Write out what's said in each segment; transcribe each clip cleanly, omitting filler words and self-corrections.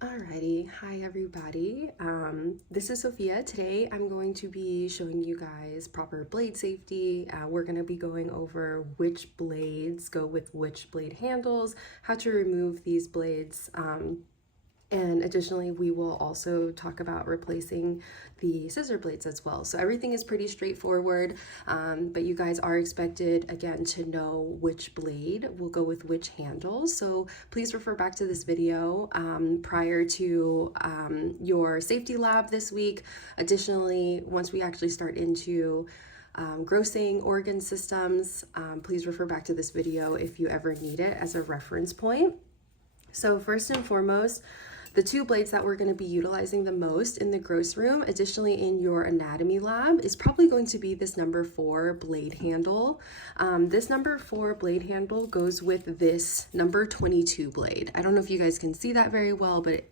Alrighty, hi everybody. This is Sophia. Today I'm going to be showing you guys proper blade safety. We're going to be going over which blades go with which blade handles, how to remove these blades, and additionally, we will also talk about replacing the scissor blades as well. So everything is pretty straightforward, but you guys are expected, again, to know which blade will go with which handle. So please refer back to this video prior to your safety lab this week. Additionally, once we actually start into grossing organ systems, please refer back to this video if you ever need it as a reference point. So first and foremost, the two blades that we're going to be utilizing the most in the gross room, additionally in your anatomy lab, is probably going to be this number 4 blade handle. This number 4 blade handle goes with this number 22 blade. I don't know if you guys can see that very well, but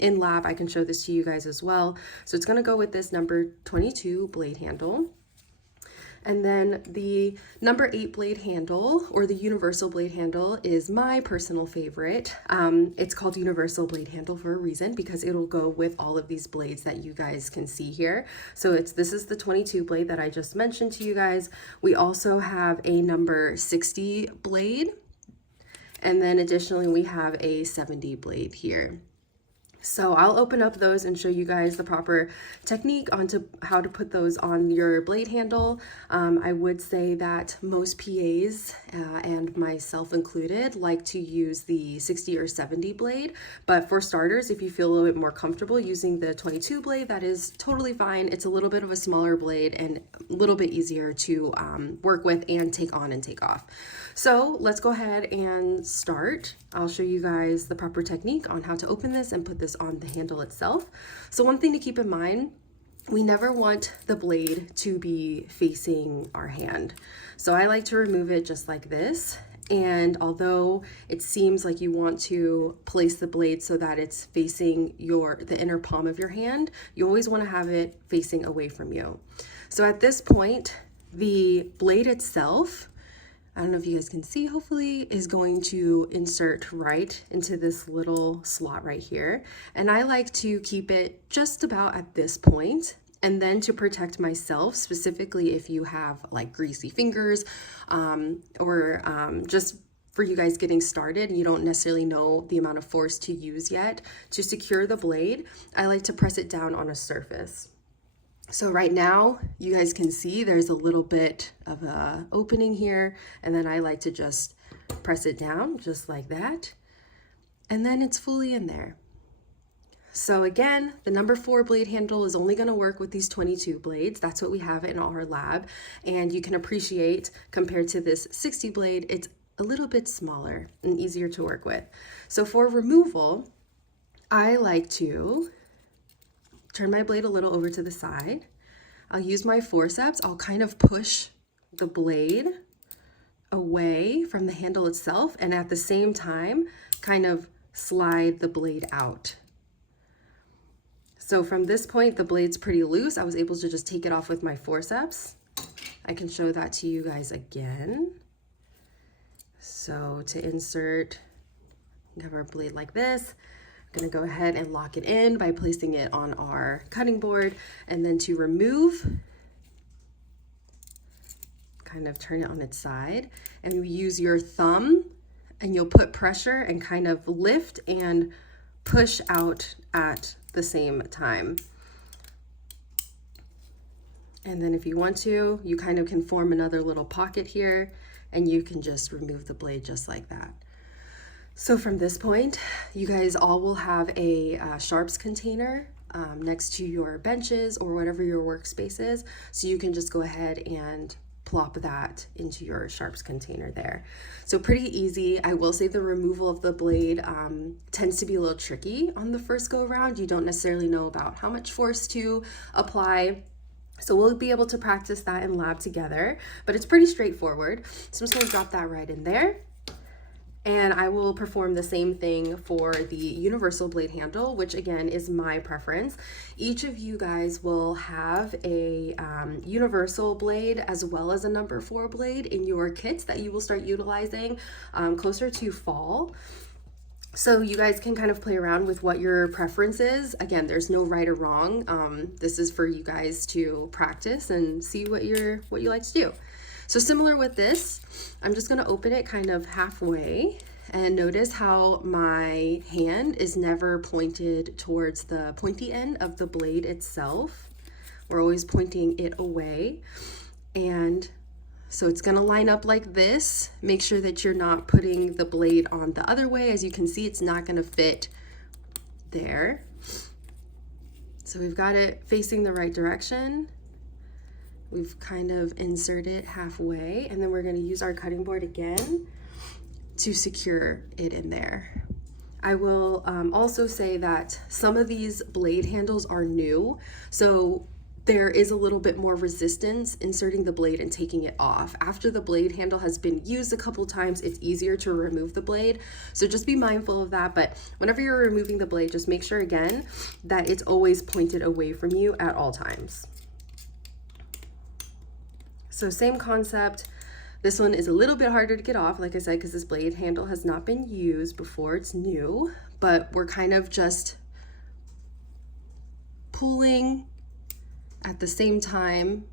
in lab I can show this to you guys as well. So it's going to go with this number 22 blade handle. And then the number 8 blade handle, or the universal blade handle, is my personal favorite. It's called universal blade handle for a reason, because it'll go with all of these blades that you guys can see here. So this is the 22 blade that I just mentioned to you guys. We also have a number 60 blade, and then additionally we have a 70 blade here. So I'll open up those and show you guys the proper technique onto how to put those on your blade handle. I would say that most PAs, and myself included, like to use the 60 or 70 blade. But for starters, if you feel a little bit more comfortable using the 22 blade, that is totally fine. It's a little bit of a smaller blade and a little bit easier to work with and take on and take off. So let's go ahead and start. I'll show you guys the proper technique on how to open this and put this on the handle itself. So one thing to keep in mind, we never want the blade to be facing our hand. So I like to remove it just like this. And although it seems like you want to place the blade so that it's facing the inner palm of your hand, you always want to have it facing away from you. So at this point, the blade itself, I don't know if you guys can see, hopefully, is going to insert right into this little slot right here. And I like to keep it just about at this point. And then to protect myself, specifically if you have like greasy fingers, or just for you guys getting started and you don't necessarily know the amount of force to use yet, to secure the blade, I like to press it down on a surface. So right now, you guys can see there's a little bit of a opening here, and then I like to just press it down just like that, and then it's fully in there. So again, the number 4 blade handle is only going to work with these 22 blades. That's what we have in our lab, and you can appreciate, compared to this 60 blade, it's a little bit smaller and easier to work with. So for removal, I like to turn my blade a little over to the side. I'll use my forceps. I'll kind of push the blade away from the handle itself, and at the same time, kind of slide the blade out. So from this point, the blade's pretty loose. I was able to just take it off with my forceps. I can show that to you guys again. So to insert, we have our blade like this. I'm going to go ahead and lock it in by placing it on our cutting board, and then to remove, kind of turn it on its side, and you use your thumb and you'll put pressure and kind of lift and push out at the same time. And then if you want to, you kind of can form another little pocket here, and you can just remove the blade just like that. So from this point, you guys all will have a sharps container next to your benches or whatever your workspace is. So you can just go ahead and plop that into your sharps container there. So pretty easy. I will say the removal of the blade tends to be a little tricky on the first go around. You don't necessarily know about how much force to apply. So we'll be able to practice that in lab together, but it's pretty straightforward. So I'm just gonna drop that right in there. And I will perform the same thing for the universal blade handle, which again is my preference. Each of you guys will have a universal blade as well as a number 4 blade in your kits that you will start utilizing closer to fall. So you guys can kind of play around with what your preference is. Again, there's no right or wrong. This is for you guys to practice and see what you like to do. So similar with this, I'm just gonna open it kind of halfway, and notice how my hand is never pointed towards the pointy end of the blade itself. We're always pointing it away. And so it's gonna line up like this. Make sure that you're not putting the blade on the other way. As you can see, it's not gonna fit there. So we've got it facing the right direction. We've kind of inserted halfway, and then we're gonna use our cutting board again to secure it in there. I will also say that some of these blade handles are new, so there is a little bit more resistance inserting the blade and taking it off. After the blade handle has been used a couple times, it's easier to remove the blade. So just be mindful of that. But whenever you're removing the blade, just make sure again that it's always pointed away from you at all times. So same concept. This one is a little bit harder to get off, like I said, because this blade handle has not been used before. It's new, but we're kind of just pulling at the same time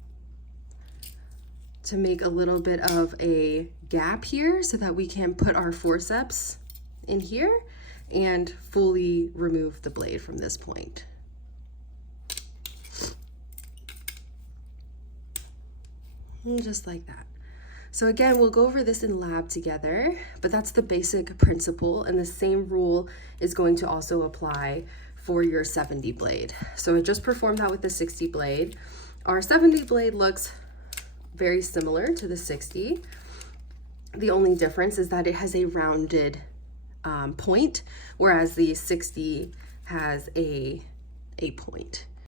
to make a little bit of a gap here so that we can put our forceps in here and fully remove the blade from this point. And just like that. So again, we'll go over this in lab together, but that's the basic principle, and the same rule is going to also apply for your 70 blade. So I just performed that with the 60 blade. Our 70 blade looks very similar to the 60. The only difference is that it has a rounded point, whereas the 60 has a point.